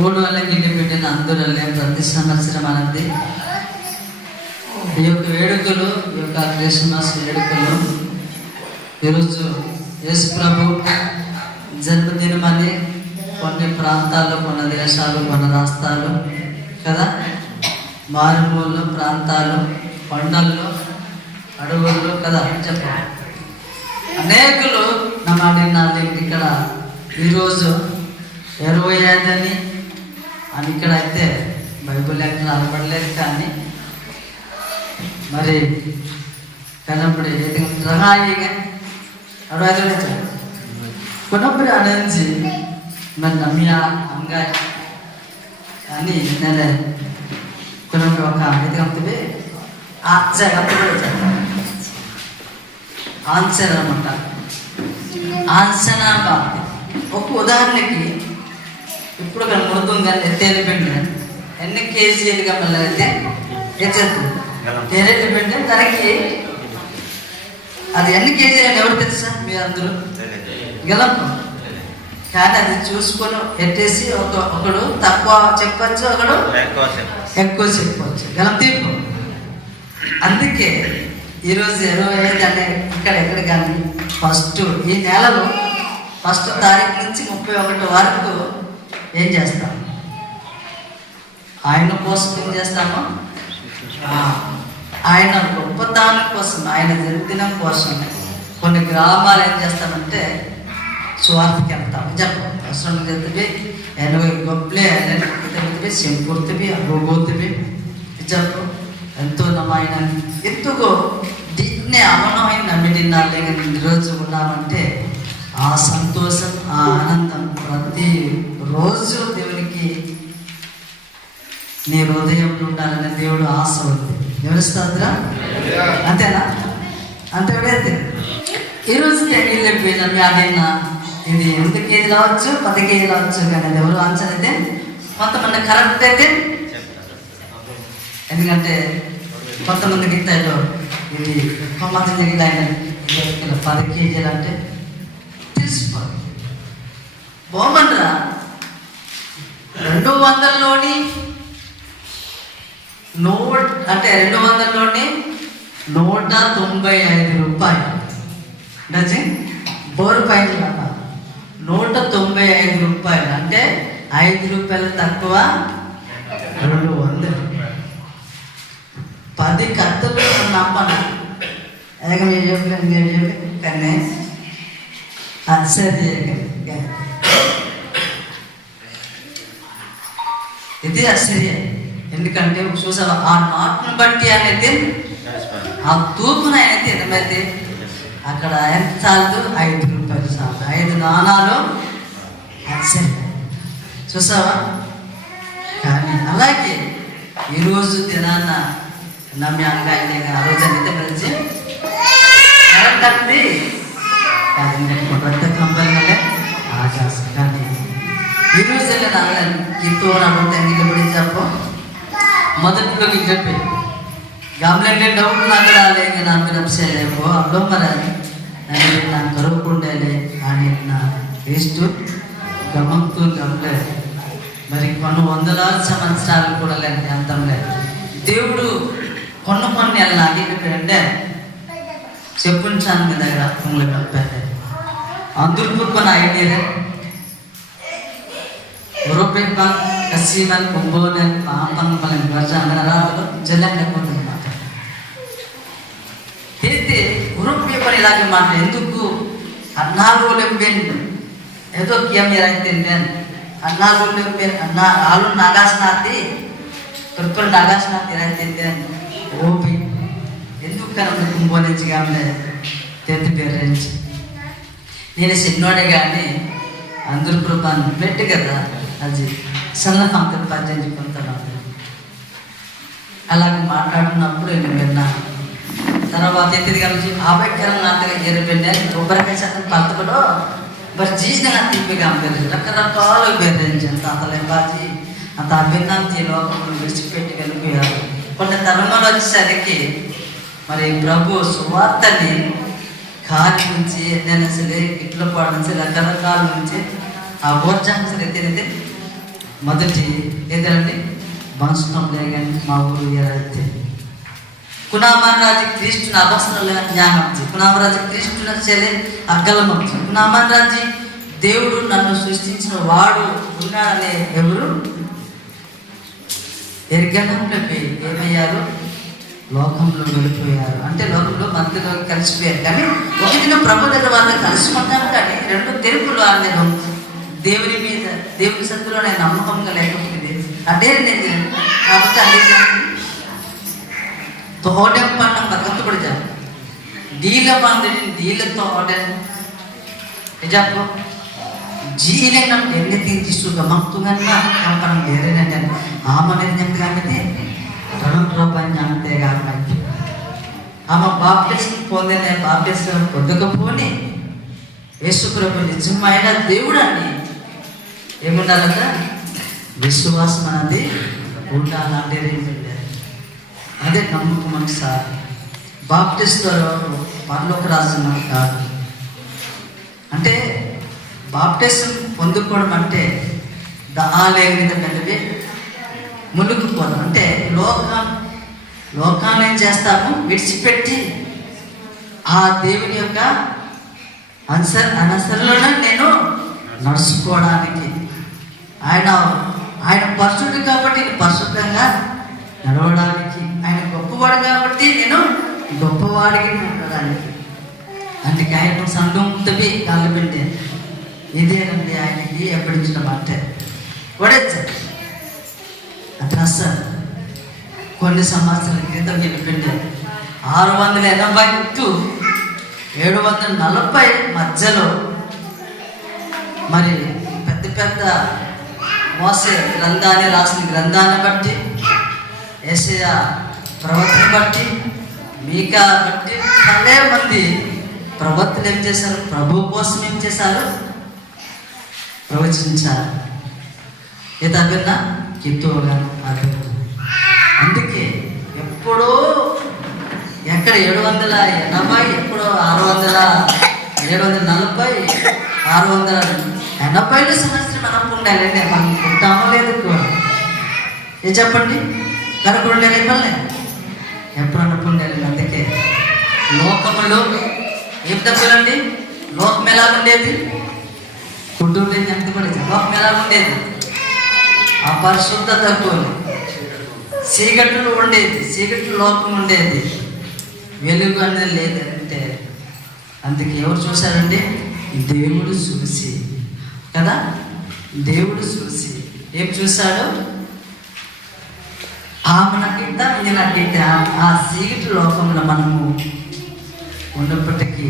ఊళ్ళో గిడ్డి పెట్టిన అందులో ప్రతి సంవత్సరం అనేది ఈ యొక్క వేడుకలు, ఈ యొక్క క్రిస్మస్ వేడుకలు ఈరోజు యేసు ప్రభు జన్మదినం అని కొన్ని ప్రాంతాల్లో, కొన్ని దేశాలు, కొన్ని రాష్ట్రాలు కదా, మారుమూల ప్రాంతాలు, కొండల్లో, అడవుల్లో కదా చెప్పాలి. అనేకులు నా మాట ఇక్కడ ఈరోజు 25 అని ఇక్కడ అయితే బైబుల్ ఎక్కడ అనబడలేదు. కానీ మరి కనప్పుడు రహాయిగా 25 కొనప్పుడు అనేది మరి నమ్మియా అంగా అని నేను కొనప్పుడు ఒక ఎదుగంతుంది ఆన్సర్ అనమాట. ఆన్సర్ ఒక ఉదాహరణకి ఇప్పుడు కనబడుతుంది కానీ ఎత్తేలిపిండి ఎన్ని కేజీలుగా మళ్ళీ అయితే ఎత్తేలిపిండి తనకి అది ఎన్ని కేజీలు అని ఎవరు తెలుసా? మీరు అందరూ గెలపు. కానీ అది చూసుకొని ఎట్టేసి ఒకడు తక్కువ చెప్పచ్చు, ఒకడు ఎక్కువ చెప్పవచ్చు. గెలం తీర్పు. అందుకే ఈరోజు 25 అనే ఎక్కడ కానీ ఫస్ట్ ఈ నెలలో 1వ తారీఖు నుంచి 31 వరకు ఏం చేస్తాం? ఆయన కోసం ఏం చేస్తాము? ఆయన గొప్పతనం కోసం, ఆయన జన్మదినం కోసం కొన్ని గ్రామాలు ఏం చేస్తామంటే స్వార్థకి వెళ్తాం. చెప్పు చెప్తే 80 గొప్పలే సెంపుర్తివి అబ్బోతువి చెప్పు ఎంతో నమ్మాయన ఎందుకో దీన్నే అమనమైన నమ్మిడినాలే. కానీ ఈరోజు ఉన్నామంటే ఆ సంతోషం, ఆ ఆనందం ప్రతి రోజు దేవునికి నీ హృదయంలో ఉండాలనే దేవుడు ఆశ ఉంది. వివరిస్తుందిరా? అంతేనా? అంతే. ఈరోజు అడిగిన ఇది 8 కేజీలు అవ్వచ్చు, 10 కేజీలు అవ్వచ్చు. కానీ అది ఎవరు ఆన్సర్ అయితే కొంతమంది కరెక్ట్ అయితే, ఎందుకంటే కొంతమంది గిట్టాలో ఇది కొంతమంది గిట్ట 10 కేజీలు అంటే తెలిసిపోదు. బాగుండ్రా 200లోని అంటే 200లోని 195 రూపాయలు డజ బోరు పైన 195 రూపాయలు అంటే 5 రూపాయలు తక్కువ 200. 10 కత్తులు నమ్మను కానీ ఇది ఆశ్చర్య. ఎందుకంటే చూసావా ఆ నాటును బట్టి అనేది ఆ తూపున అనేది ఎనమైతే అక్కడ ఎంత చాలదు? 5 రూపాయలు చాలు. 5 నాణాలు ఆశ్చర్య. చూసావా? కానీ అలాగే ఈరోజు దినాన్న నమ్మి అంగాయనే ఆ రోజు అయితే కలిసి కరెంట్ అంది పెద్ద కంపెనీ ఆకాశం. కానీ ఈరోజు కితో నడుగుతాయి చెప్పు మొదట్లో చెప్పి గమలంటే డౌట్ నాకు రాలేదు. నాకు నమ్మసేలేపో అప్పుడు మరి నాకు కరువుకుండేలే అని నా వేస్ట్ గమంతో గమలేదు. మరి కొన్ని 100 సంవత్సరాలు కూడా లేదు అంతం లేదు. దేవుడు కొన్ని అంటే చెప్పుంచాను మీ దగ్గర అర్థంలో కలిపారు. అందుకు కొన్ని idea Europea kasihan komponen pampang paling baca menerato jalan lepotan mata. Jadi Europea pari lagi mata enduku annalu lemben edo kiam yaraiten annalu lemben alun nagas nati purple nagas nati yaraiten obi enduk kana komponen jigamle tete parents nene sinnode gaani andru propan bette kada అది సన్న పంక్తులు పనిచేసుకుంటున్నాను. అలాగే మాట్లాడుతున్నప్పుడు నేను విన్నాను. తర్వాత ఎత్తిది కలిసి ఆపేకరం నాటగా జరిపోయింది కొబ్బరికాయ శాతం పలతకడో మరి జీసిన తిప్పిగా పేరు రకరకాల బెదిరించాను. అతలే బాజీ అంత అభినంతి లోకంలో విడిచిపెట్టి వెళ్ళిపోయారు. కొన్ని తరుణాలు వచ్చేసరికి మరి ప్రభు సువార్తని కాలి నుంచి నేను అసలే ఇట్ల పాడు నుంచి రకరకాల నుంచి ఆ ఊర్జాంశలు ఎత్తినైతే మొదటి ఏదండి బంచుతంలే కానీ మా ఊరు ఏరైతే ಕುನಾಮನ್ ರಾಜ ಕ್ರಿಸ್ತನ ಅಭಸ್ನಲ್ಲ ಜ್ಞಾನಂತಿ కునామన్ రాజు క్రీస్తున చెలే అగ్గలమంతి కునామన్ రాజు దేవుడు నన్ను సృష్టించిన వాడు ఉన్నాడనే ఎవరు ఎరగనట్లే ఏమయ్యారు లోకంలో వెళ్ళిపోయారు. అంటే లోకంలో మందిలో కలిసిపోయారు. కానీ ఒక దినం ప్రభు దగ్గర వాళ్ళు కలుసుకుంటాను. కానీ రెండు తెలుపులు అందడం దేవుని మీద దేవుని సత్తులో నేను నమ్మకంగా లేకపోయింది అదే నేను కాబట్టి అదే തോടൻ പണം ബർക്കത്ത് പിടിച്ച ഡീല പണ്ടിന് ഡീല തോടൻ എജാപ്പോ ജീലനം എന്നെത്തി സുഖം മക്തുങ്ങന്ന കമ്പനം വേറെനൻ ആമനെ ഞങ്ങാമത്തെ రణం రూపాయి జ్ఞానంతే కాబట్టి ఆమె బాప్టిజం పొందిన బాప్టిజం పొందకపోని యేసుప్రభు నిజమైన దేవుడు అని ఏముండాలంట విశ్వాసం అనేది ఉండాలంటే అదే నమ్మకం మనకు సార్. బాప్టిస్ట్ పరలోక రాజ్యం మనకు కాదు. అంటే బాప్టిజం పొందుకోవడం అంటే దాలేని పెద్దవి మునుగుపోవడం. అంటే లోకాన్ని ఏం చేస్తాము విడిచిపెట్టి ఆ దేవుని యొక్క అనుసరణలోనే నేను నడుచుకోవడానికి ఆయన పరిశుద్ధుడు కాబట్టి నేను పరిశుద్ధంగా నడవడానికి, ఆయన గొప్పవాడు కాబట్టి నేను గొప్పవాడికి ఉండడానికి. అందుకే ఆయన సంతవి కళ్ళబెట్టే ఇదేనండి ఆయనకి ఎప్పటించిన మాట కొడేచ్చారు. అతను అసలు కొన్ని సంవత్సరాల క్రితం వెళ్ళిపోయింది 680 టు 740 మధ్యలో మరి పెద్ద పెద్ద మోసే గ్రంథాన్ని రాసిన గ్రంథాన్ని బట్టి యేషయా ప్రవక్తను బట్టి మీకా బట్టి చాలా మంది ప్రవక్తలు ఏం చేశారు? ప్రభు కోసం ఏం చేశారు? ప్రవచించారు. ఏదన్నా కిత్తోగా అందుకే ఎప్పుడో ఎక్కడ 780 ఎప్పుడో 740 680 సంవత్సరం అనుకుండాలండి. మనం పుట్టామో లేదు కూడా ఏ చెప్పండి కనుక ఇవ్వలే ఎప్పుడు అనుకుండాలి. అందుకే లోకములో ఏం తప్పులండి? లోకం ఎలా ఉండేది? కుటుంబం ఎంత పడేది? లోకం ఎలా ఉండేది? అపరిశుద్ధత చీకట్లు ఉండేది, చీకట్లు లోకం ఉండేది, వెలుగు అనేది లేదంటే. అందుకే ఎవరు చూశారండి? దేవుడు చూసి కదా, దేవుడు చూసి ఏం చూశాడు? ఆమెనకింత ఈయనకింత ఆ చీకటి లోకంలో మనము ఉన్నప్పటికీ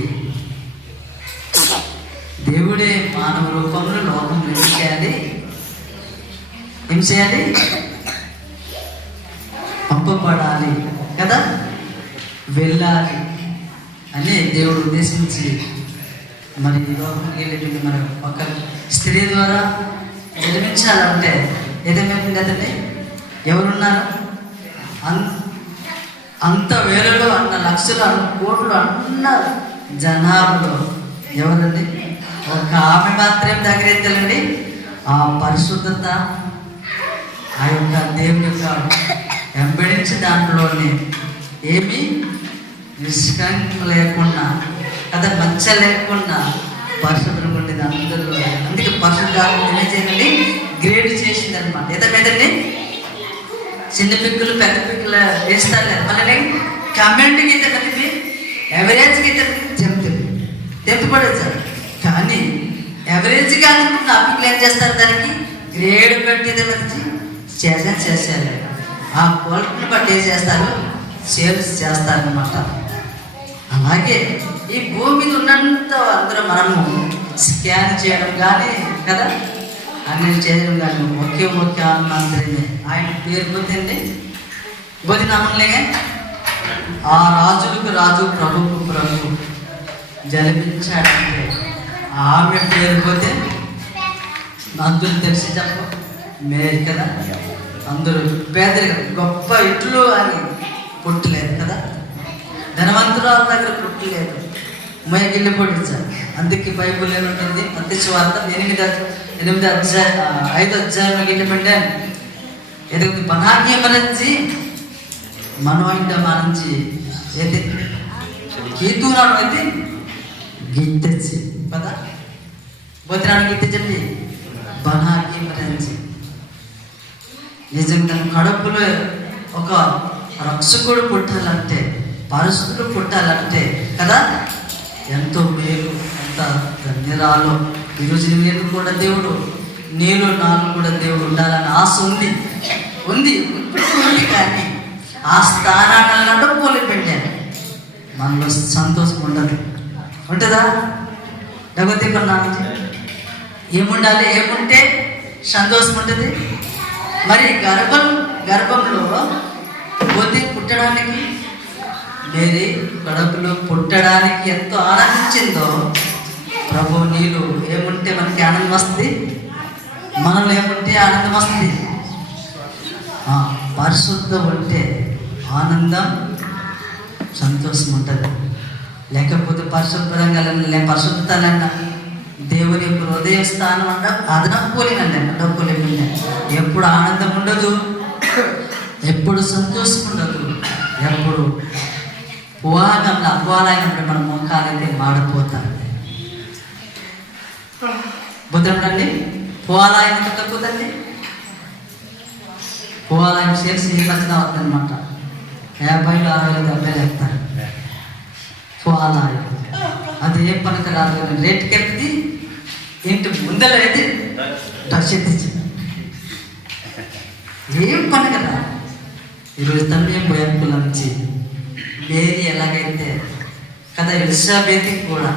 దేవుడే మానవ రూపంలో లోకంలో ఏం చేయాలి? ఏం చేయాలి? పంపబడాలి కదా, వెళ్ళాలి అని దేవుడు ఉద్దేశించి మరి లోకంకి మన ఒక స్త్రీ ద్వారా నిర్మించాలంటే ఏదేమైంది కదండి? ఎవరున్నారు? అంత వేలలో అన్న లక్షలు అన్న కోట్లు అన్న జనాభాలో ఎవరండి? ఒక ఆమె మాత్రం దగ్గరెత్తాలండి. ఆ పరిశుద్ధత ఆ యొక్క దేవుని యొక్క వెంబడించి దాంట్లోనే ఏమీ నిష్కంకం లేకుండా కదా, మచ్చ లేకుండా పరిశుభ్రంగా ఉండేది అందరిలో. అందుకే పరిశుద్ధాత్మ ఏం చేయండి? గ్రేడ్ చేసింది అనమాట. ఏదండి చిన్న పిక్కులు పెద్ద పిక్కులు వేస్తారు కదా, మళ్ళీ కమెంట్కి అయితే కలిపి ఎవరేజ్కి అయితే తెంపబడేస్తారు. కానీ ఎవరేజ్గా అనుకుంటున్న ఆ పిక్కులు ఏం చేస్తారు? దానికి గ్రేడ్ పెట్టి మంచి చేసేయాలి. ఆ క్వాలిటీని బట్టి ఏం చేస్తారు? సేల్స్ చేస్తారనమాట. అలాగే ఈ భూమి మీద ఉన్నంత అందరూ మనము స్కాన్ చేయడం కానీ కదా, అన్ని చేయడం కానీ ఒకే అందరినీ ఆయన పేరు పోతుంది బోధినామంలే. ఆ రాజులకు రాజు ప్రభుకు ప్రభు జన్మించాడంటే ఆమె పేరు పోతే అందరూ తెలిసి చెప్ప మేలు కదా. అందరూ పేదరికం గొప్ప ఇట్లు అని పుట్టలేదు కదా, ధనవంతురాల దగ్గర పుట్టలేదు, మొయ్యగిల్లి పొడిచారు. అందుకే బైబుల్ ఏముంటుంది? మత్తయి సువార్త 5వ అధ్యాయంలో గిట్టబెట్టే ఎదుగు బనాగ్య మనంచి మనోయింట మనంచి ఏది కీతూనాడు అయితే గిట్టెచ్చి కదా బోధనాడు గిట్టెచ్చండి బనాగ్య మనంచి నిజంగా కడుపులో ఒక రక్షకుడు పుట్టాలంటే పరిశుద్ధుడు పుట్టాలంటే కదా ఎంతో మేలు ఎంత ధన్యరాలు. ఈరోజు నేను కూడా దేవుడు నేను నాలో కూడా దేవుడు ఉండాలని ఆశ ఉంది ఉంది కానీ ఆ స్థానాన్ని అడ్డుకోలే పెట్టాను. మనలో సంతోషం ఉండదు, ఉంటుందా? లేకపోతే ఏముండాలి? ఏముంటే సంతోషం ఉంటుంది? మరి గర్భంలో పోతే పుట్టడానికి మేరీ కడుపులో పుట్టడానికి ఎంతో ఆనందించిందో ప్రభు నీళ్ళు ఏముంటే మనకి ఆనందం వస్తుంది, మనలో ఏముంటే ఆనందం వస్తుంది. పరిశుద్ధం ఉంటే ఆనందం సంతోషం ఉంటుంది. లేకపోతే పరిశుద్ధతలన్న దేవుని యొక్క హృదయ స్థానం అంట అదనపోలేనండి అడ్డపోలేనండి. ఎప్పుడు ఆనందం ఉండదు, ఎప్పుడు సంతోషం ఉండదు, ఎప్పుడు పోవాగంలో అవ్వాలైనప్పుడు మన మోకాలైతే మాడిపోతారు. బుద్ధండి పోవాలైన తగ్గపోతండి పోవాలని చేసి ఖచ్చితంగా అవుతుందన్నమాట. 50, 60, 70 చెప్తారు పోవాలని. అది ఏం పనికి రాదు, రేటుకి వెళ్తుంది ఏంటి ముందర అయితే డస్ ఎత్తించి ఏం పనికి రా. ఈరోజు తమ్మి బోయంకుల నుంచి మేరీ ఎలాగైతే కదా ఎలిజబెత్ కూడా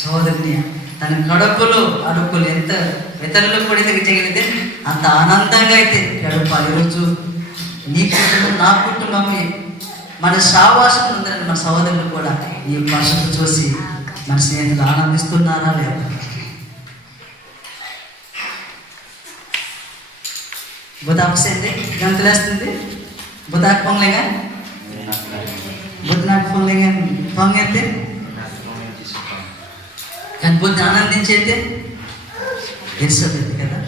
సోదరిని తన కడుపులో అడుపులు ఎంత ఇతరులు కూడా చేయగలిగితే అంత ఆనందంగా అయితే గడపాలి. ఈరోజు నీ కుటుంబం నా కుటుంబం మన సావాసం ఉందని మన సహోదరులు కూడా ఈ భాషను చూసి మన స్నేహితులు ఆనందిస్తున్నారా లేదా? బుధాపసేంది గంతులేస్తుంది బుధాకు పొంగలేగా బుద్ధనాకు పొంగలేగా పొంగైతే కానీ బుద్ధి ఆనందించైతే ఎలిజబెత్ కదా.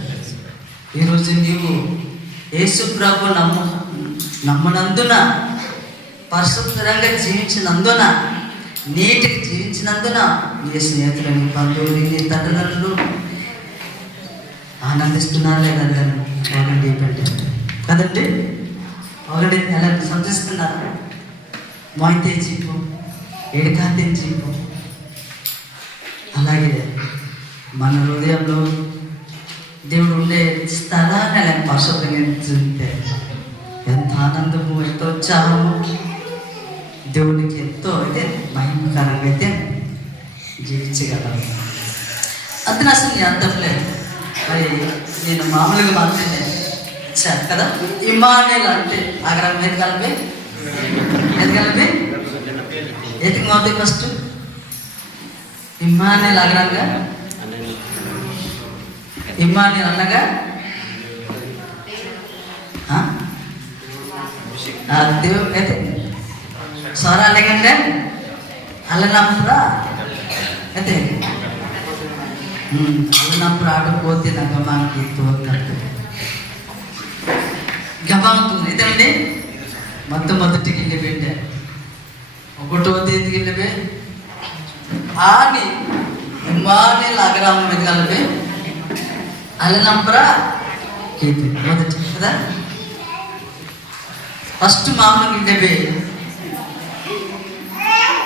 ఈరోజు నీవు యేసు ప్రభు నమ్మనందున పరిశుద్ధంగా జీవించినందున నీటికి జీవించినందున నీ స్నేహితులని బంధువులు నీ తల్లిదండ్రులు ఆనందిస్తున్నారు లేదా ఒకటి పెట్టండి కదండి. ఒకటి ఎలా సంతోషిస్తున్నారు? మోయితే చీపు ఎడకాతే చీపు. అలాగే మన హృదయంలో దేవుడు ఉండే స్థలాన్ని అలా పరిశుభ్రంగా చూస్తే ఎంత ఆనందము, ఎంత ఉత్సాహము, దేవునికి ఎంతో అయితే మహిమకరంగా అయితే జీవించగలము. అతను అసలు నేను అర్థం లేదు. మరి నేను మామూలుగా మాత్రమే సార్ కదా. ఇమానుయేల్ అంటే అగ్రం ఏది కలిపి ఏది మోతే ఫస్ట్ ఇమానుయేల్ అగ్రంగా ఇమానుయేల్ అనగా దేవుడు అయితే స్వరాలేకంటే అల్లనప్పుడా అయితే అల్లనప్పుడు ఆడపోతే నా గమానికి తోకట్టు గమాతుంది ఇదండి. మొట్టమొదటికి వెళ్ళిపోయింటే ఒకటో తేదీకి వెళ్ళిపోయి ఆని ఇమానుయేల్ అగ్రామం మీద కలిపి అల్లనప్పుడా మొదటి కదా. ఫస్ట్ మామూలుగా వెళ్ళిపోయి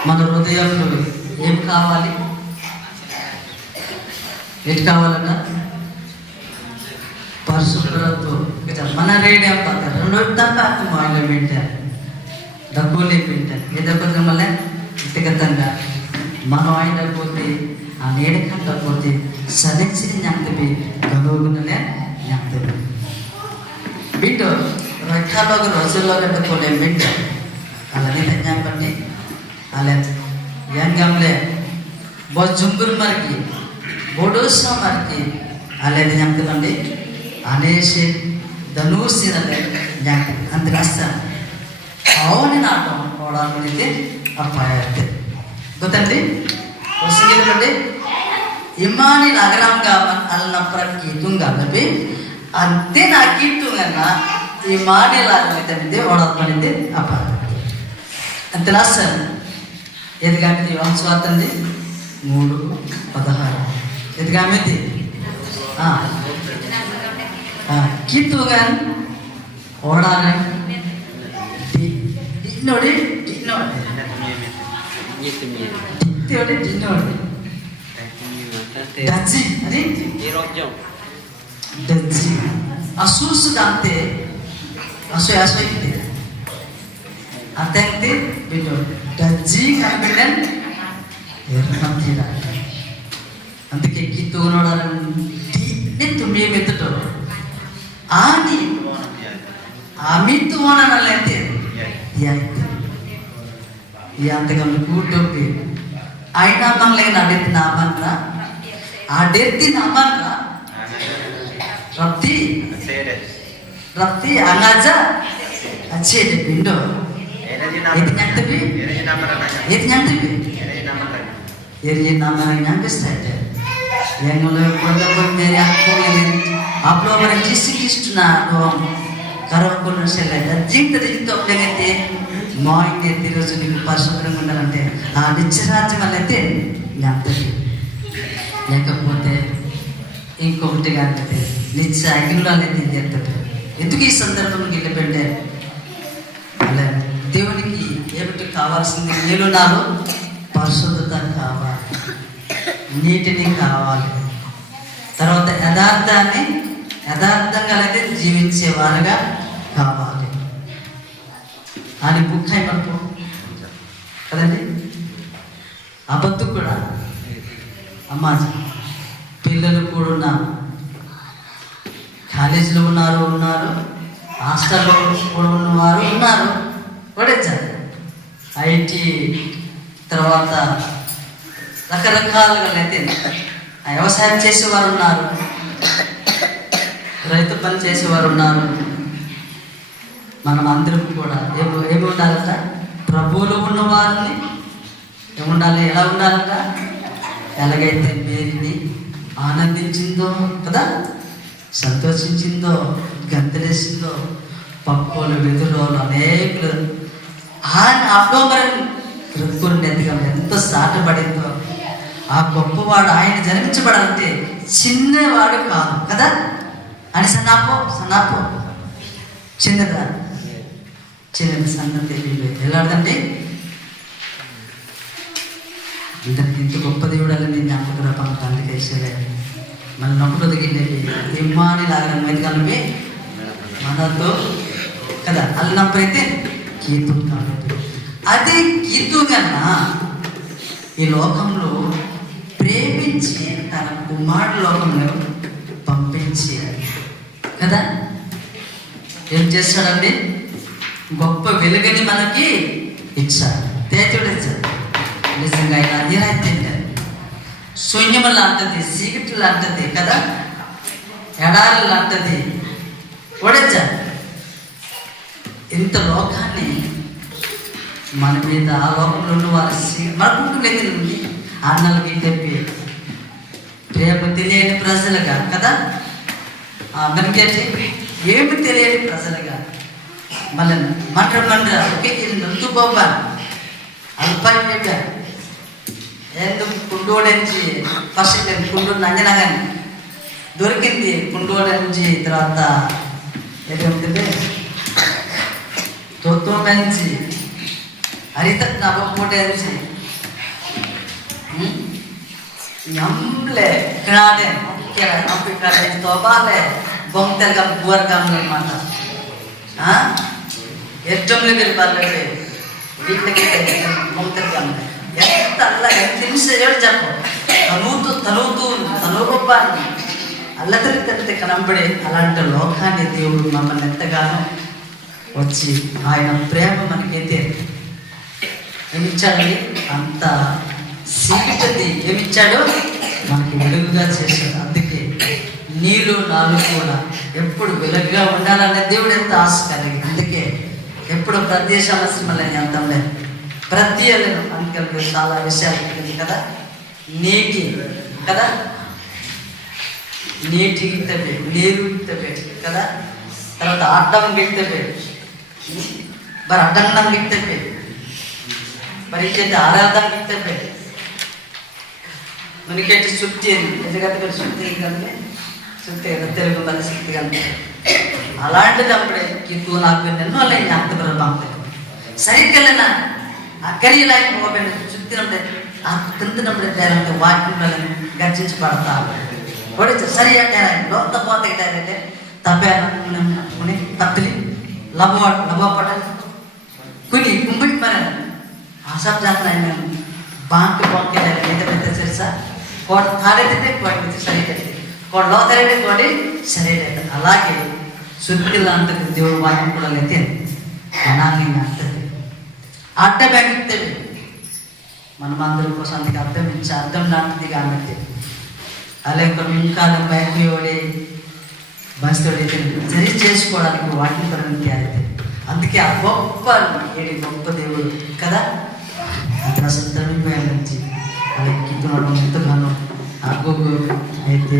మన హృదయంలో ఏం కావాలి? ఏటి కావాలన్న పరిశుభ్రతతో మన రేడియో పక్కన 2 తప్ప మాయలో పెట్టారు, డబ్బులు పెట్టారు. ఏదో మళ్ళీ వ్యక్తిగతంగా మనం ఆయన పోతే ఆ నేడకంట పోతే సదక్షిణ జ్ఞాపి గౌరవలే జ్ఞాపకం బిడ్డు రకాల రోజుల్లో కట్టుకోలే బిడ్డు అలాగే జ్ఞాపండి అలా యంగంలే బో జుంగురు మరికి బోడోసా మరికి అలాగే జ్ఞాపకండి అనేసి ధనుసినలే జ్ఞాపకం అంత రాస్తాను అవుని నాటం పోవడానికి అప్పాయతే ಗೊತ್ತಂడి వస్తుంది Imani nagram gaman alna prakitunga tapi ante nakitunganna imani lagam itu orang panite apa? Ante lasan ఏది కాబట్టి యోహాను సువార్త 3:16 ఏది కాబట్టి కితుగన్ ఓడారన్ డిన్నోడి డిన్నోడి డిన్నోడి దజ్జి అని దజ్జి అసూసు దంతే అసూయతే అతెంతే బిన్నో దజ్జి కనిపెట్టన్ ఎర్రం తీరా అందుకే కితుగనోడారన్ నిత్తు మేమెత్తటో ఆని అమితువననలైతే యాయితే యాంతగం కూటోపి అయినా మనలేన అడెత్తి నామన్రా అడెత్తి నామన్రా రప్తి అంగాజ అచ్చేది బిండో ఏది నంతబి ఏది నామన నంబిస్తాయితే Yang oleh pondok dari aku ini, upload pada kisi na doang, karo kono selai dan jing tadi itu dengan te, mau ini terus ni pasal dengan dalam te, ada cerah cuma lete, yang tadi, yang kemudian, ingkau dengan te, nicca ikhlas lete dia tu, itu kisah sendiri gila benda, alah, Tuhan ini, ia betul kawal sendiri, nilo nalo, pasal tentang kawal. నీటిని కావాలి, తర్వాత యథార్థంగా అయితే జీవించేవారుగా కావాలి అని book అయినప్పుడు కదండి. అబద్ధం కూడా అమ్మా పిల్లలు కూడా ఉన్నారు, కాలేజీలో ఉన్నారు, హాస్టల్లో కూడా ఉన్నవారు ఉన్నారు, పడేచ్చారు ఐటీ తర్వాత రకరకాలుగా అయితే వ్యవసాయం చేసేవారు ఉన్నారు, రైతు పని చేసేవారు ఉన్నారు. మనం అందరం కూడా ఏమి ఉండాలట, ప్రభువులో ఉన్న వారిని ఏముండాలి, ఎలా ఉండాలట, ఎలాగైతే మేరీని ఆనందించిందో కదా, సంతోషించిందో, గంతలేసిందో, పప్పులు వెదురోలు అనేకులు అప్లోమరని రుక్కునేదిగా ఎంతో సాటపడిందో, ఆ గొప్పవాడు ఆయన జన్మించబడాలంటే చిన్నవాడు కాదు కదా అని సన్నాపో చిన్నది సన్నది ఎలాంటి ఇంతకు ఇంత గొప్ప దేవుడాలని నేను జ్ఞాపకరా పంపడానికి వేసేలే మళ్ళీ నొక్కలు దిగినవి ఇమ్మాని లాగా మెదగలమే మనతో కదా అల్లనప్పుడైతే కీర్తం కాబట్టి అదే కీర్తుగన్నా ఈ లోకంలో ప్రేమించి తన కుమారుడు లోకంలో పంపించి కదా ఏం చేస్తాడండి, గొప్ప వెలుగుని మనకి ఇచ్చాడు, తేజుడు ఇచ్చాడు. నిజంగా ఆయన అధిరాయితీ శూన్యము లాంటిది, సీకటి లాంటిది కదా, ఎడారి లాంటిది ఓడచ్చాడు. ఇంత లోకాన్ని మన మీద ఆ లోకంలో ఉన్న వారి మన కుటుంబం నుండి అన్నలకి చెప్పి ప్రేమ తెలియని ప్రజలుగా కదా, మనకి ఏమి తెలియని ప్రజలుగా మళ్ళీ ఒకే నందు బాబా అల్పాయి చెప్పారు. ఎందుకు కుండోడించి ఫస్ట్ కుండూ నంజన కానీ దొరికింది, కుండోడించి తర్వాత ఏదైతే తొత్వం మంచి హరిత నవ్వకూడేసి nyamble kenade kira api kare tobale bongtel gam buar gam mata ettom lebel balle ditte ke bongtel gam etta alla entin se jod jappo tanuban alla taritte kanambade alanta lokanni దేవుడు మమ్మల్ని ఎంతగానో వచ్చి ఆయన ప్రేమ మనకైతే ఏమిచ్చాడండి, అంత సీకటిది ఏమిచ్చాడు, మనకి వెలుగుగా చేశాడు. అందుకే నీళ్ళు నాలు కూడా ఎప్పుడు వెలుగుగా ఉండాలనే దేవుడు ఎంత ఆశ కలిగి, అందుకే ఎప్పుడు ప్రతి సమస్యలని అంతంలే ప్రతి అందుకే చాలా విషయాలు కదా, నీటి కదా, ನೀಟಿ ಇರ್ತವೆ, ನೀರು ಇರ್ತವೆ కదా, తర్వాత అడ్డం ಇರ್ತವೆ, మరి అడ్డంగా ಇರ್ತವೆ, మరి ಆರಾಧನೆ ಇರ್ತವೆ, మనకేంటి శుద్ధి ఎందుకంటే శుద్ధి కంటే శుద్ధి తెలుగు మన శుద్ధి కంటే అలాంటిదప్పుడే ಇದು నాకు ఎన్నో అలా జ్ఞాపక ಬರಬಾಗ್ತದೆ. ಸರಿಕಲ್ಲನ ಅಕ್ಕರಿಲಾಗಿ ಹೋಗಬೇಡ ಶುದ್ಧಿ ನಮ್ಮದೆ ಆ ತಂದು ನಮ್ಮದೆ ವಾಕ್ಯಗಳನ್ನು ಗರ್ಜಿಸಬಾರ್ದಾ ಹೊಡಿತು ಸರಿಯಾಗಿ ಲೋಕ పోతే ಇದ್ದಾರೆ ತಪ್ಪೇನ ಮುನಿ ತಪ್ಪಲಿ ಲಭಪಟ ಕುನಿ ಕುಂಬಿಟ್ ಮರ ಆ सब जात नहीं मैं बांक बांक के लेते लेते सरसा कोड थारे देते कोड में सही करते कोड लो थारे देते कोडी सही देते అలాగే శుద్ధి లాంటి దేవుడు వాక్యం కూడా లేతే అనాలి అంటది అడ్డ బ్యాగితే మనమందరం కోసం అందుకే అర్థం లాంటిది కానట్టే అలాగే ఇంకాలం బ్యాగ్యోడే బస్తోడే సరి చేసుకోవడానికి వాక్యం పరంగా అయితే అందుకే ఆ గొప్ప దేవుడు కదా అతను అసలు తమిళ అలాగే ఎంతగానో ఆగోగు అయితే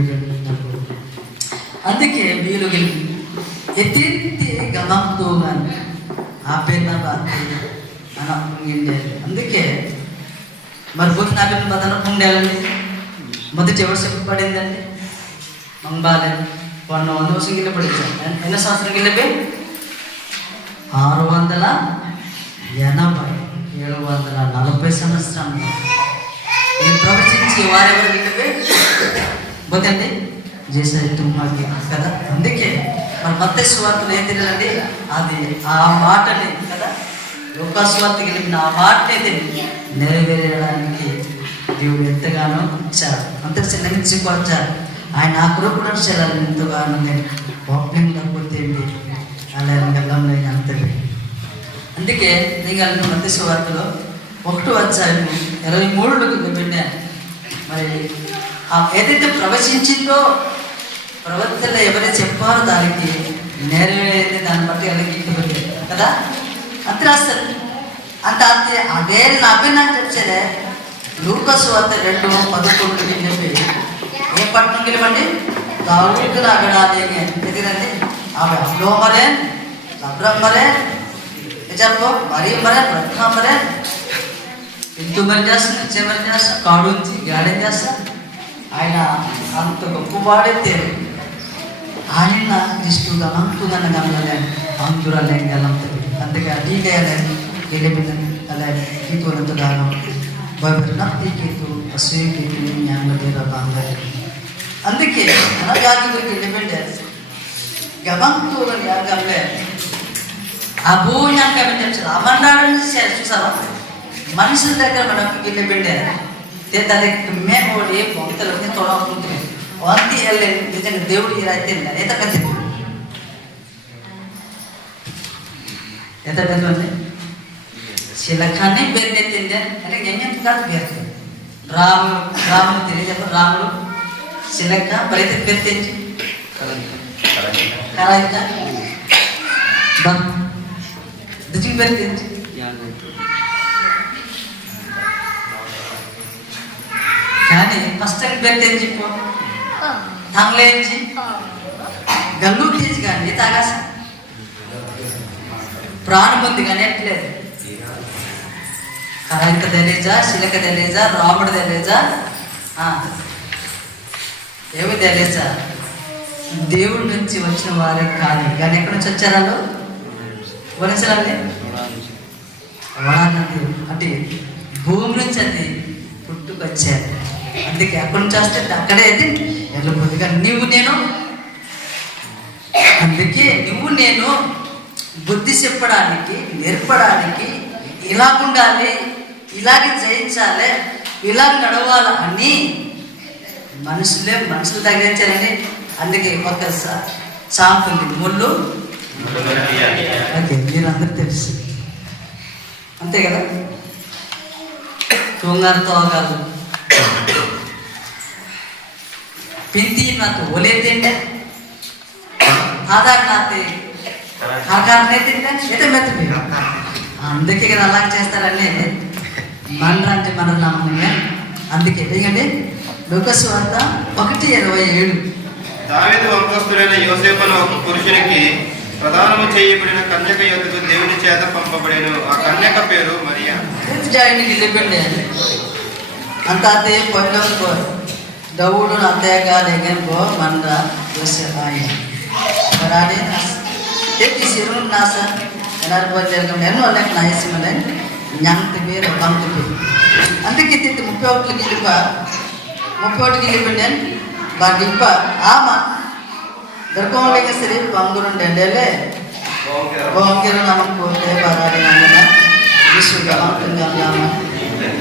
అందుకే వీళ్ళు ఎత్తి గమంతో కానీ ఆ పేరు మన అందుకే మరి పోతే నా పేరు బతన ఉండాలండి మొదటి ఎవరు చెప్పబడిందండి మంబాలని 100 ವರ್ಷ గిల్ల పడించాను ఎన్న సంవత్సరం గిల్లపే 680 740 సంవత్సరాలు నేను ప్రవచించి వారెవరు గిల్లపే పోతండి చేసే తుమ్మకి కదా. అందుకే మన మత్తయి సువార్తలో ఏం తెలియదండి, అది ఆ మాటని కదా లూకా సువార్త కలిగిన ఆ మాటని నెరవేరడానికి దేవుడు ఎంతగానో ఇచ్చాడు. అంత చిన్నగించుకొచ్చారు ఆయన ఆ కృపణశాలను ఎంతగానో నేను వాక్యం లేకపోతే అలా గల్లంలో అంతది. అందుకే నేను మత్తయి సువార్తలో 1:23 పెట్టాను. మరి ఏదైతే ప్రవచించిందో ప్రవక్తలు ఎవరైతే చెప్పారో దానికి నెరవేరేది దాన్ని బట్టి అలాగే కదా అంత రాస్తారు. అంత అంతే అదే అబ్బాయి నాకు చెప్పారే లూకా సువార్త 2:11 చెప్పి ఏ పట్టణం గెలవండి దావీదు నగరాలే ఎదిరండి ఆమె అబ్లో మరే అబ్రహం మరే చెప్పు మరి మరే ప్రథమ మరే ఇంతు మరి చేస్తాను నిత్య మరి చేస్తాను కాడు ఉంచి గాడేం చేస్తాను ఆయన అంత గొప్పవాడే తేరు ఆయన ఇష్టంగా మంతుగా గమలే అందురలే గలంతది. అందుకే అడిగేయాలని గెలిపిదని అలా గీతులంతగానో బైబిల్నీకేతు అసేకేతు జ్ఞానదేవ బాంగ అందుకే అనగాగిరికి ఇండిపెండెన్స్ గమంతుగా యాగంబే అబోయాక వెంటనే అమన్నాడని చూసావా మనుషుల దగ్గర మనకు ఇండిపెండెన్స్ తనకి మేము భక్తులకి తోడవుతుంది వంతి వెళ్ళే నిజంగా దేవుడు అయితే ఎంత పెద్ద ఎంత పెద్ద శిలకాన్ని బెర్రెత్తింది అంటే ఎంగెంత కాదు బెర్త రాముడు తెలియజెప్ప రాముడు శిలక బయట బెర్తించి కరాయిత దిగి బెర్తించి కానీ ఫస్ట్ టైం బెర్తించి తంగ్లేంచి గల్లు తీసి కానీ తాగాస ప్రాణం ఉంది కానీ ఎట్లేదు కరాయిత తెలియజా శిలక తెలియజా రాముడు తెలియజా ఏమి తెలియజా దేవుడి నుంచి వచ్చిన వారే కానీ కానీ ఎక్కడి నుంచి వచ్చారు వరించాలండి అంటే భూమి నుంచి అది పుట్టుకొచ్చారు. అందుకే అక్కడి నుంచి వస్తే అక్కడే అది వెళ్ళిపోతుంది. కానీ నువ్వు నేను బుద్ధి చెప్పడానికి నేర్పడానికి ఇలాగుండాలి ఇలాగే జయించాలి ఇలాగ నడవాలి అని మనుషుల తగ్గించారని. అందుకే ఒక సాంప్ ఉంది ముళ్ళు ఓకే మీరందరూ తెలుసు అంతే కదా. తోంగారు తోగాలు ಪಿಂತಿ ಮತ್ತು ಒಲೆ ತಿಂಡೆ ఆధార్ నాతే ఆకారనే తింటే ఏదో మెత్తది. అందుకే కదా అలా చేస్తారని మన రాంటి మన నామమే. అందుకే ఎందుకంటే లూకాసు వార్త 1:27. దావీదు వంశస్థుడైన యోసేపును ఒక పురుషునికి ప్రదానము చేయబడిన కన్యక యొద్దకు దేవుని చేత పంపబడెను. ఆ కన్యక పేరు మరియా. జాయినికి వెళ్ళిపోయింది అంతే పొలం దౌడు అత్తయ్యగా లేగన్ పో మన యోసేపు ఆయన berani jadi sirun nasa enar belajar kemudian oleh naik semuanya nyang tibi rekam tibi nanti kita itu mupiot lagi kemudian bagi pak ama berkong lagi seri bangunan dendele bongkir nama kote barari nama bisu galam tengah nama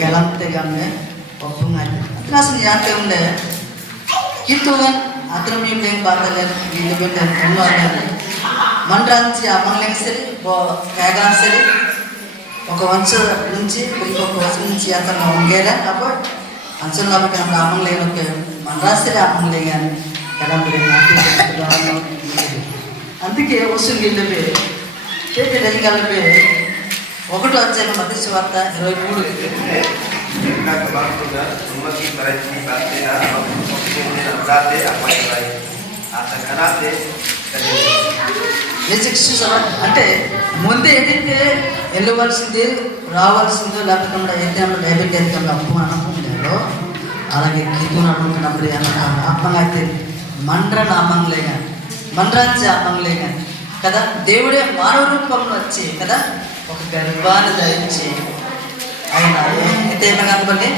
galam tegangnya opungan terus nyate unde gitu kan అతను మేము ఏం బాధలేదు వీళ్ళు పెట్టారు ఎన్నో అన్నారు మండ్రాంచి అమ్మంలేం సరే కేగాన్ సరే ఒక వంచు నుంచి ఇంకొక వంచు నుంచి అతను వంగేలా అప్పుడు అంచులు కాబట్టి అప్పుడు అమ్మంలేను మండ్రాసరే అమ్మంలే కానీ ఎడం అందుకే వస్తువులు వీళ్ళు పేరు చెప్పి రెలిగల పేరు 1వ అధ్యాయం మత్తయి సువార్త 23. అంటే ముందు ఏదైతే వెళ్ళవలసింది రావాల్సిందో లేకపోతే ఏదైతే అప్పు అనుకుంటారో అలాగే గీతులు అనుకుంటున్నప్పుడు అప్పంగా అయితే మండ్రనామంలేగా మండ్రాంచి అమ్మంలేగా కదా దేవుడే మానవ రూపంలో వచ్చి కదా ఒక గర్భాన్ని ధరించి ఆయన అయితే ఏమగా అనుకోండి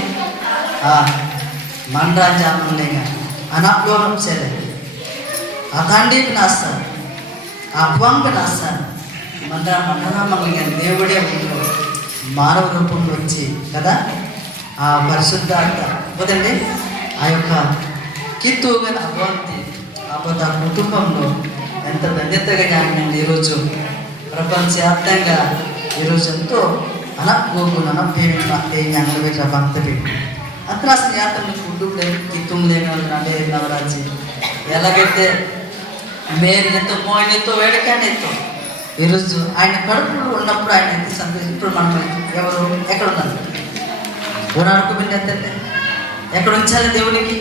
మండ్రాంజామంలేగా అనాప్లోనం చేయలేదు అఖండీకి నాస్తాను అప్వాంకి నాస్తాను మండనామంగా దేవుడే ఉంటూ మానవ రూపంలో వచ్చి కదా ఆ పరిశుద్ధార్థ పోదండి ఆ యొక్క కిత్తుగా అభవంతి అపోతే ఆ కుటుంబంలో ఎంత ధన్యతగా జ్ఞానం ఈరోజు ప్రపంచవ్యాప్తంగా ఈరోజు ఎంతో అనగోగున ಜ್ಞಾನದ ಬೇಕಾ ಭಕ್ತರಿಗೆ ಅತ್ರಾಸ ಯಾತನ್ನು ಫುಡ್ಡು ಕಿತ್ತುಂಗ್ಲೇನು ಅಂದ್ರೆ ನವರಾಜಿ ఎలాగైతే మేరినతో మోయినతో వేడకానేతో ఈరోజు ఆయన కడుపులో ఉన్నప్పుడు ఆయన ఎంత సంతోషం. ఇప్పుడు మనం ఎవరు ఎక్కడ ఉన్నారు ఓనాడుకోబిండి ఎంతంటే ఎక్కడ ఉంచాలి దేవునికి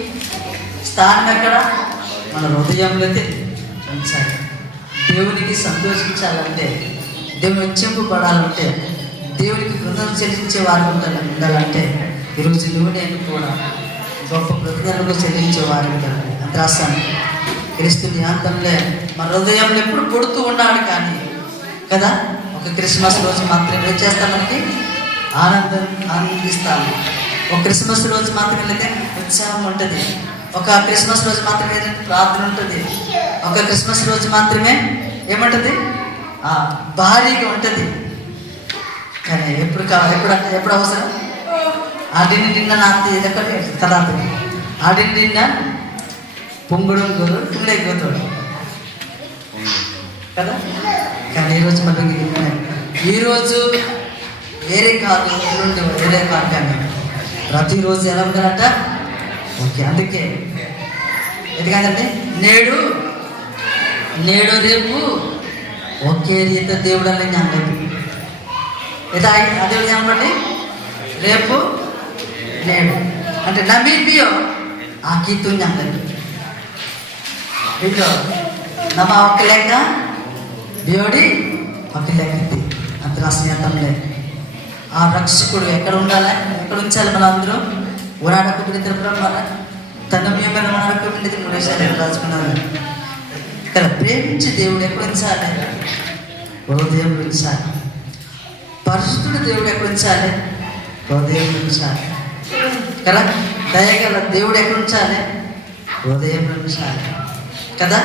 స్థానం ఎక్కడ మన హృదయంలో ఉంచాలి. దేవునికి సంతోషించాలంటే దేవుని మెచ్చింపబడాలంటే దేవునికి కృతజ్ఞత చెల్లించే వారు ఉండాలంటే ఈరోజు నువ్వు నేను కూడా గొప్ప కృతజ్ఞతలు చెల్లించే వారు ఉండాలి. అంత రాస్తాను క్రీస్తు జ్ఞాపకంలో మన హృదయంలో ఎప్పుడు కొడుతూ ఉన్నాడు. కానీ కదా ఒక క్రిస్మస్ రోజు మాత్రమే ఏం చేస్తాం, మనకి ఆనందిస్తాము. ఒక క్రిస్మస్ రోజు మాత్రమే అయితే ఉత్సాహం ఉంటుంది. ఒక క్రిస్మస్ రోజు మాత్రమే ప్రార్థన ఉంటుంది. ఒక క్రిస్మస్ రోజు మాత్రమే ఏమంటుంది భారీగా ఉంటుంది. కానీ ఎప్పుడు అవసరం ఆడిని నిన్న నాతి కదా ఆడిని నిన్న పొంగుడం గోరు కిందే గోతాడు కదా. కానీ ఈరోజు మళ్ళీ ఈరోజు వేరే కాదు, ఎల్లుండి వేరే కాదు. కానీ ప్రతిరోజు ఎలా ఉండాలంట ఓకే. అందుకే ఎందుకంటే నేడు రేపు ఒకే రీతి దేవుడు అని జ్ఞానం అదే జ్ఞానం రేపు నేడు అంటే నమ్మియో ఆ కీర్తు జ్ఞానం బిడ్డో నమ్మ ఒక్క లెక్క దేవుడి ఒక లెక్క అంతరాస్నేతంలే ఆ రక్షకుడు ఎక్కడ ఉండాలి, ఎక్కడ ఉంచాలి? మనం అందరూ ఓనాడకుండా తిరుపతి మన తన మేము ఓనాడకుండా రాసుకున్నారు కదా. ప్రేమించి దేవుడు ఎక్కడ ఉంచాలి? హృదయం ఉంచాలి. పరిశుద్ధుడు దేవుడు ఎక్కడ ఉంచాలి? హృదయం ఉంచాలి కదా. దయగల దేవుడు ఎక్కడ ఉంచాలి? హృదయం ఉంచాలి కదా.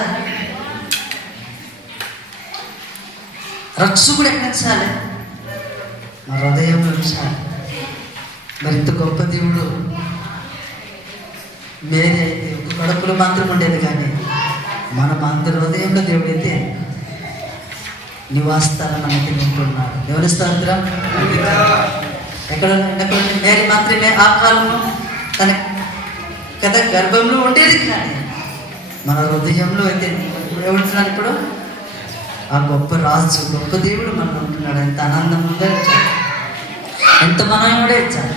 రక్షకుడు ఎక్కడ ఉంచాలి? మా హృదయం ఉంచాలి. మరింత గొప్ప దేవుడు మేరీ అయితే ఒక కడుపులో మాత్రం ఉండేది. కానీ మన అందరి హృదయంలో దేవుడు అయితే నివాసాలను మనకి ఉంటున్నాడు. దేవుని స్తోత్రం. ఎక్కడ మేరీ మాత్రమే ఆ కాలంలో తన కథ గర్భంలో ఉండేది. కానీ మన హృదయంలో అయితే ఏమంటున్నాడు ఇప్పుడు? ఆ గొప్ప రాజు, గొప్ప దేవుడు మనం ఉంటున్నాడు. ఎంత ఆనందం ఉందో ఇచ్చాడు, ఎంత మనం కూడా ఇచ్చాడు.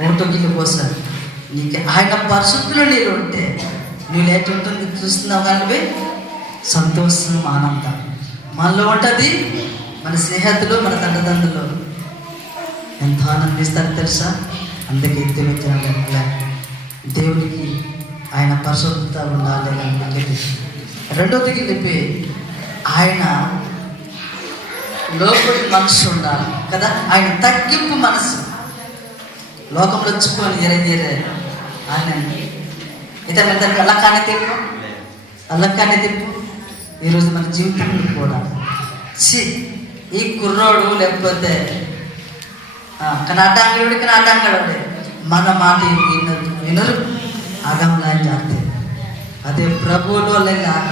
ఒకటో గిల్లు పోసాడు నీకు ఆయన పరిశుద్ధులు నీళ్ళు ఉంటే నీళ్ళు ఎటుంటుంది చూస్తున్నావు కానీ సంతోషం, ఆనందం మనలో ఉంటుంది. మన స్నేహితులు, మన తల్లిదండ్రులు ఎంత ఆనందిస్తారు తెలుసా? అందుకే తెలియజేయాలి దేవుడికి ఆయన పరిశుద్ధత ఉండాలి అని. రెండోదికి చెప్పి ఆయన లోపలి మనసు ఉండాలి కదా. ఆయన తగ్గింపు మనసు, లోకంలో వచ్చుకొని ఎరే ఆయన ఇతరులందరికీ అల్లకానే తిప్పు, అల్లకానే తిప్పు. ఈరోజు మన జీవితంలో కూడా ఈ కుర్రోడు లేకపోతే కనాటాంగడు మన మాట వినరు, అగంలా జాగ్రత్త. అదే ప్రభువులో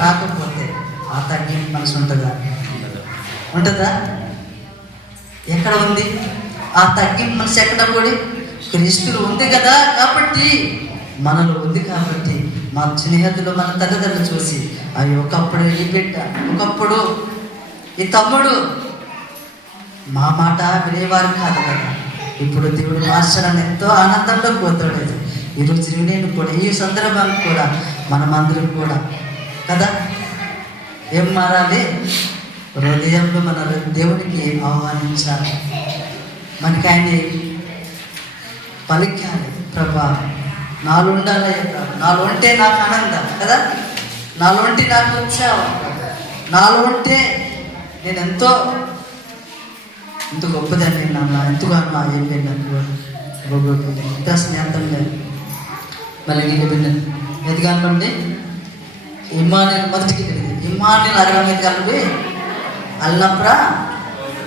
రాకపోతే ఆ తగ్గింపు మనసు ఉంటుందా? ఎక్కడ ఉంది ఆ తగ్గింపు మనసు? ఎక్కడ కూడా క్రీస్తులు ఉంది కదా. కాబట్టి మనలో ఉంది కాబట్టి మా స్నేహితులు, మన తల్లిదండ్రులు చూసి అయ్యో ఒకప్పుడు ఈ బిడ్డ, ఒకప్పుడు ఈ తమ్ముడు మా మాట వినేవారు కాదు కదా, ఇప్పుడు దేవుడు మార్చాలని ఎంతో ఆనందంలో పోతాడు. ఈరోజు నేను కూడా ఈ సందర్భానికి కూడా మనమందరం కూడా కదా ఏం మారాలి? హృదయంలో మన దేవునికి ఆహ్వానించాలి. మనకి ఆయన పలికాలి, ప్రభా నాలో ఉండాలి, నాలో ఉంటే నాకు ఆనందం కదా, నాలో ఉంటే నాకు ఉత్సాహం, నాలో ఉంటే నేను ఎంతో గొప్పదాన్ని నాన్న, ఎంతగానో ఏం లేదు ఎంత స్నేహం లేదు. మళ్ళీ నీకు విన్నాను ఎదిగానండి ఇమ్మానుయేలు మొదటికి తెలియదు. ఇమ్మానుయేలు అరవై కలిపి అల్లప్రా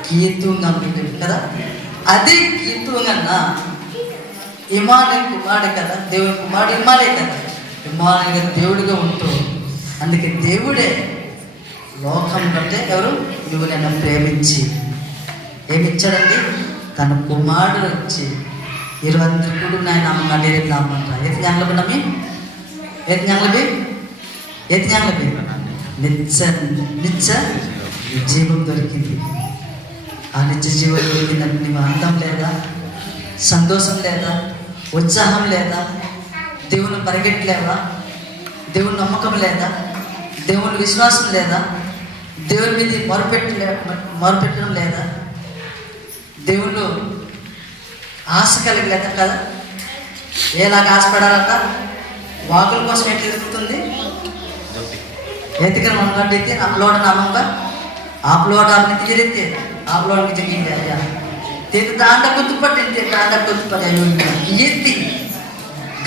కీర్తుంగం కదా. అది కీర్తుంగన్నా ఇమ్మానుయేలు కుమారుడే కదా, దేవుని కుమారుడు ఇమ్మాలే కదా. ఇమ్మానుయేలు దేవుడిగా ఉంటూ, అందుకే దేవుడే లోకం కంటే ఎవరు నువ్వు నన్ను ప్రేమించి ఏమిచ్చాడండి? తన కుమారుడు వచ్చి 20 కూడా నాయన నమ్మండి నామంట. ఏది జ్ఞానులు నమ్మి ఏది జ్ఞానులవి నిత్య జీవం దొరికింది. ఆ నిత్య జీవం దొరికిందంటే నీవు ఆనందం లేదా, సంతోషం లేదా, ఉత్సాహం లేదా, దేవుని పరిగెట్టలేవా, దేవుని నమ్మకం లేదా, దేవుని విశ్వాసం లేదా, దేవుని మీద మొరపెట్టడం లేదా, దేవుళ్ళు ఆశ కలిగలేదా కదా. ఏలాగా ఆశపడాలట? వాకుల కోసం ఏం తిరుగుతుంది? ఎత్తికర మనగడ్డైతే అప్లోడ్ నామంగా ఆప్లోడ్ ఆమె తిరిగితే ఆప్లోడ్కి తిరిగింది అయ్యా తిరిగి దాండ గుర్తుపట్టింది, దాండ గుర్తుపట్టి ఎత్తి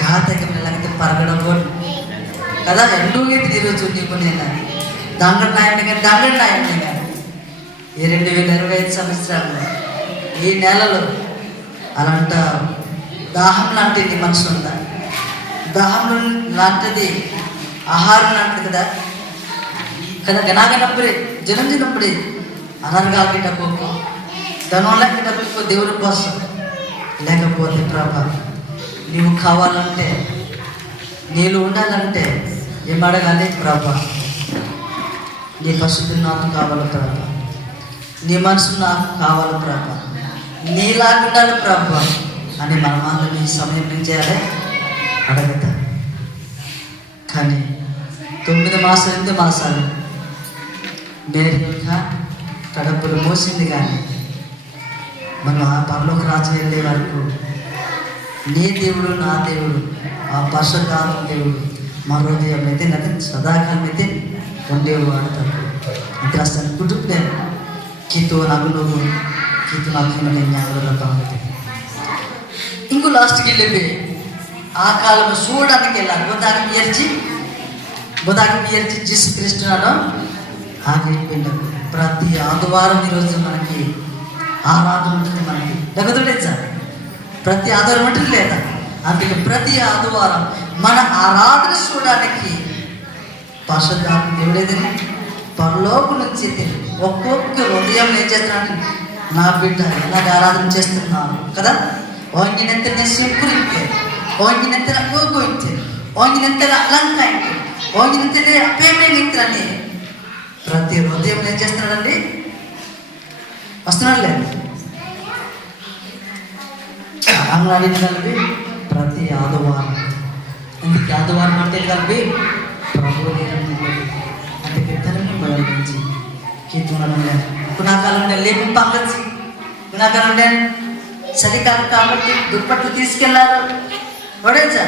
ఘాతకం లేకపోతే పరగడం కూడా కదా. ఎందుకు ఎత్తి ఈరోజు నీకు నేను దంగడి నాయకుని కానీ ఈ 2025 సంవత్సరాలు ఈ నెలలో అలాంట దాహం లాంటిది మనసు ఉందా? దాహం లాంటిది ఆహారం లాంటిది కదా. కదా గనాగనప్పుడే జనంజినప్పుడే అనర్గాకి డబ్బు ధనంలోకి డబ్బు దేవుడి కోసం. లేకపోతే ప్రభా నీవు కావాలంటే, నీళ్ళు ఉండాలంటే ఏం అడగాలి? ప్రభా నీ పరిశుద్ధి నాకు కావాలి ప్రభా, నీ మనసు నాకు కావాలి ప్రభా, నీలాగా ఉండాలి ప్రభా అని మనమందరం ఈ సమయం ఏం చేయాలి? అడగతా. కానీ 9 మాసాలు 8 మాసాలు మేరీ యొక్క కడుపులు మోసింది. కానీ మనం ఆ పరలోక రాజు వెళ్ళే వరకు నీ దేవుడు నా దేవుడు ఆ పరిశుద్ధాత్మ దేవుడు మా హృదయం అయితే నది సదాకాలం అయితే ఉండేవాడు. అంటే అసలు కుటుంబం కీతో నాకు నువ్వు కీతో నాకు జ్ఞాపకం. ఇంకో లాస్ట్కి వెళ్ళి ఆ కాలం చూడడానికి వెళ్ళాలి. బుధాకి ఏర్చి జీసు క్రీస్తునాను ఆగిపోయింది. ప్రతి ఆదివారం ఈరోజు మనకి ఆరాధన ఉంటుంది. మనకి దగ్గర ప్రతి ఆదివారం ఉంటుంది లేదా? అందుకే ప్రతి ఆదివారం మన ఆరాధన చూడడానికి పరిశుద్ధాత్మ దేవుడేదని పరలోకం నుంచి ఒక్కొక్క హృదయం ఏం చేస్తున్నాడు? నా బిడ్డ ఇలాగ ఆరాధన చేస్తున్నాను కదా. ఓంగినంతనే శంకురింటే, ఓంగినంతన గోగోయింటే, ఓంగినంతన అలంకాయింటే, ఓంగినంతనే అపేమేనిత్రని ప్రతి హృదయం ఏం చేస్తున్నాడండి? వస్తున్నాడు లేదు? అంగడి కలిపి ప్రతి ఆదివారం. ఇందుకు ఆదివారం అంటే కలిపి ప్రభు అంటే ఇద్దరిని బయలుంచి కీర్తనలు గుణాకాలంలో లేపు పంగచ్చి గుణాకాలంలో చలికాలం కాబట్టి దుప్పట్లు తీసుకెళ్లారు పడేచా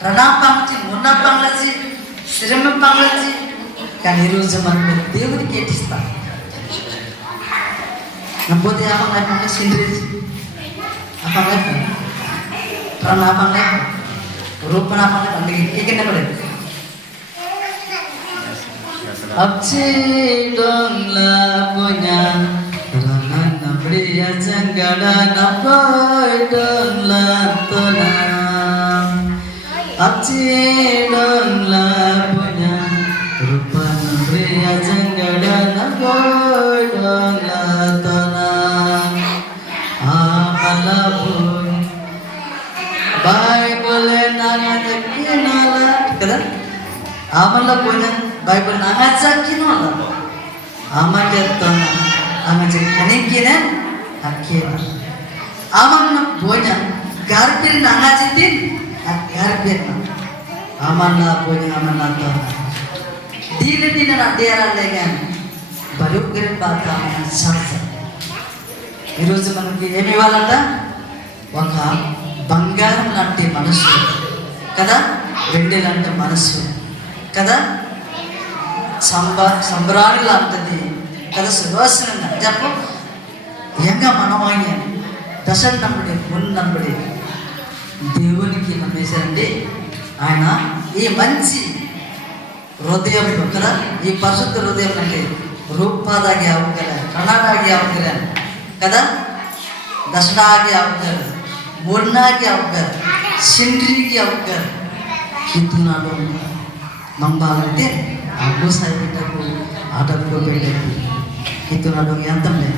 ప్రణాపాంచి మొన్న పంగచ్చి శ్రమ పంగచ్చి. కానీ ఈరోజు మనం దేవుడికి ఏటిస్తాం నమ్మోదే ఆపంగా సిండ్రేసి ఆపంగా ప్రణాపంగా రూపనాపంగా అందుకే కేకెన్న పడేది Abci dong la punya Rangan nabriya janggada naboy dong la tonam Abci dong la punya Rupa nabriya janggada naboy dong la tonam Amalapun Bible nanga jakinala Kada? Amalapun Bible nangaca kinola, ama kertona, ama jadi kanikina, akhirnya, ama nak punya, garpir nangacitin, garpir na, ama nak punya, ama nak tu, dile nak dia legan, baru keren bata mana sahsa, iroju manuki emi walada, waka bangaram lanti manusia, kada, bende lanti manusia, kada. సంబరాలు లాంటిది కదా సువాసన చెప్పు ఎంగా మనవాణ్య దశ నమ్ముడి నమ్ముడి దేవునికి నమ్మేశారండి. ఆయన ఈ మంచి హృదయం కదా ఈ పరిశుద్ధ హృదయం అంటే ರೂಪದಾಗಿ ಆಗ್ತಾರೆ, ಕನ್ನಡಾಗಿ ಆಗ್ತಾರೆ కదా, దశడాగి ಆಗ್ತಾರೆ, ಮೂರ್ನಾಗಿ ಆಗ್ತಾರೆ, ಸಿಂಡ್ರಿಗೆ ಆಗ್ತಾರೆ. కిత్తునాడు నంబాలంటే అడ్డు సైపెట్టకు ఆటకు పెట్టకు కిత్తునాడు ఎంతంలే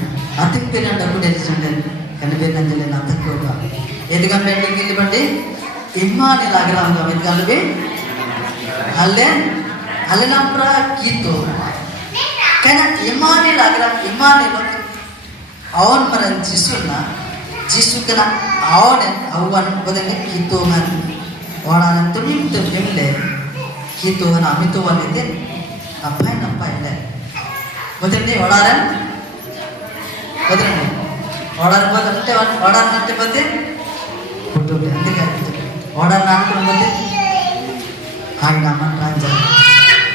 అతికి పోయిన డబ్బు తెలిసిండే కనిపోయినందులే నా తక్కువగా ఎందుకంటే వెళ్ళి బట్టి ఇమ్మాని లాగరాంగా ఎందుకంటే అల్లే అల్లెనప్రా కిత్తు కానీ ఇమాని లాగరా ఇమానిలో అవును మరి జీసున్నా జీసుకన అవును అవ్వను బదులు కిత్తోగాని వాడాలంటే మీకు వెళ్ళే కిత్తోగాని అమితో అనేది అబ్బాయి నప్పాయిలే వదిలింది వాడాలని వదిలిండి వాడాలి పోతే వాడాలంటే పోతే కుటుంబం అందుకే వాడాలని అనుకుని పోతే ఆయన అమ్మ రాజారు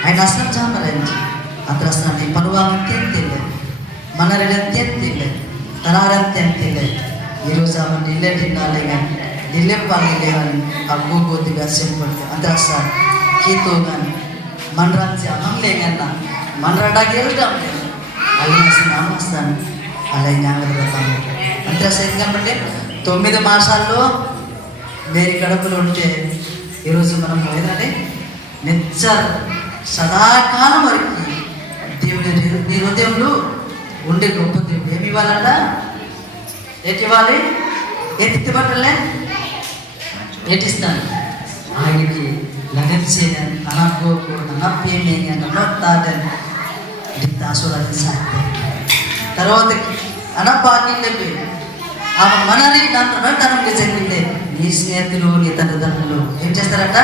ఆయన అసలు చామరాయించి ಅದ್ರ ಸ್ನಾನ ಪರವಾಗಂತೆ ಅಂತಿಲ್ಲ ಮನರಂತೆ ಅಂತಿಲ್ಲ ತರಾರಂತೆ ಅಂತಿಲ್ಲ ఈరోజు ఆమె నిల్లే తినాలి కానీ నిల్లే పాలి కానీ అబ్బు కొద్దిగా సింపడుతుంది అದ್ರ సార్ కీతో కానీ మనరాంచి అహంలే కన్నా మనరాడాకి వెళ్తాం లేదు అలాగే అసలు నామస్తాను అలాగే జ్ఞాపకతాము అದ್ರ సార్ ఎందుకంటే 9 మాసాల్లో వేరే గడపలు ఉంటే ఈరోజు మనం ఏదంటే నిత్య సదాకాలం వరకు దేవుడి నీ హృదయంలో ఉండే గొప్ప దేవుడు ఏమి ఇవ్వాలంట ఏటి ఇవ్వాలి ఎత్తిబట్టలే ఏటిస్తాను ఆయనకి లగన్సేయని అనగోకు నన్నప్పేమేని నన్నొత్తాడని దిత్తాసురాన్ని సాగితే తర్వాత అనపాకిండే ఆమె మనని దాంట్లో తనకి చెందిందే నీ స్నేహితులు నీ తల్లిదండ్రులు ఏం చేస్తారట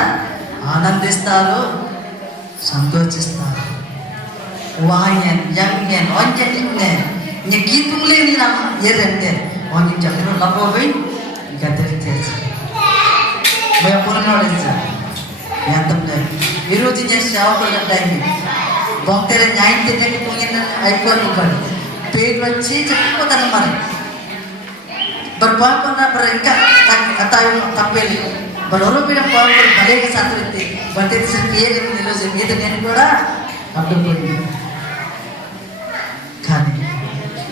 ఆనందిస్తారు సంతోషిస్తారు వాయన్ యంగన్ వంజటిన్నే ని గీతులే నిన్న ఏరంటే వంజి జగన లపోబై గదరి చేసి మే పుననోడిసా యాంతంలే విరోధి చేసి సేవకుల టైం భక్తుల న్యాయం తినేకి పోయిన అయిపోయి పడి పేరు వచ్చి చెప్పుకోతాను మరి berpapan ber ఇంకా అతాయో తప్పేలి బరోరో పిన పవర్ భలేగా సాత్రితే బతే సిపియే నిలోజే మీద నేను కూడా అడ్డుపోయింది కానీ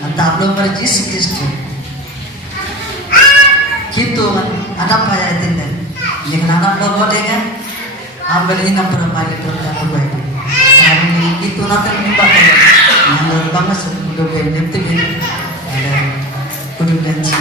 అంత అప్పుడు మరి జీసు క్రీస్తు కింతో అనపాయ తిందే నీకు నానప్పుడు పోతేగా ఆ బలి నంపర మాలి ప్రొడక్ట్ బయట కానీ కింతో నాతో నింపాలి నేను బంగ సుడు బె నెత్తి అలా కుడి లంచి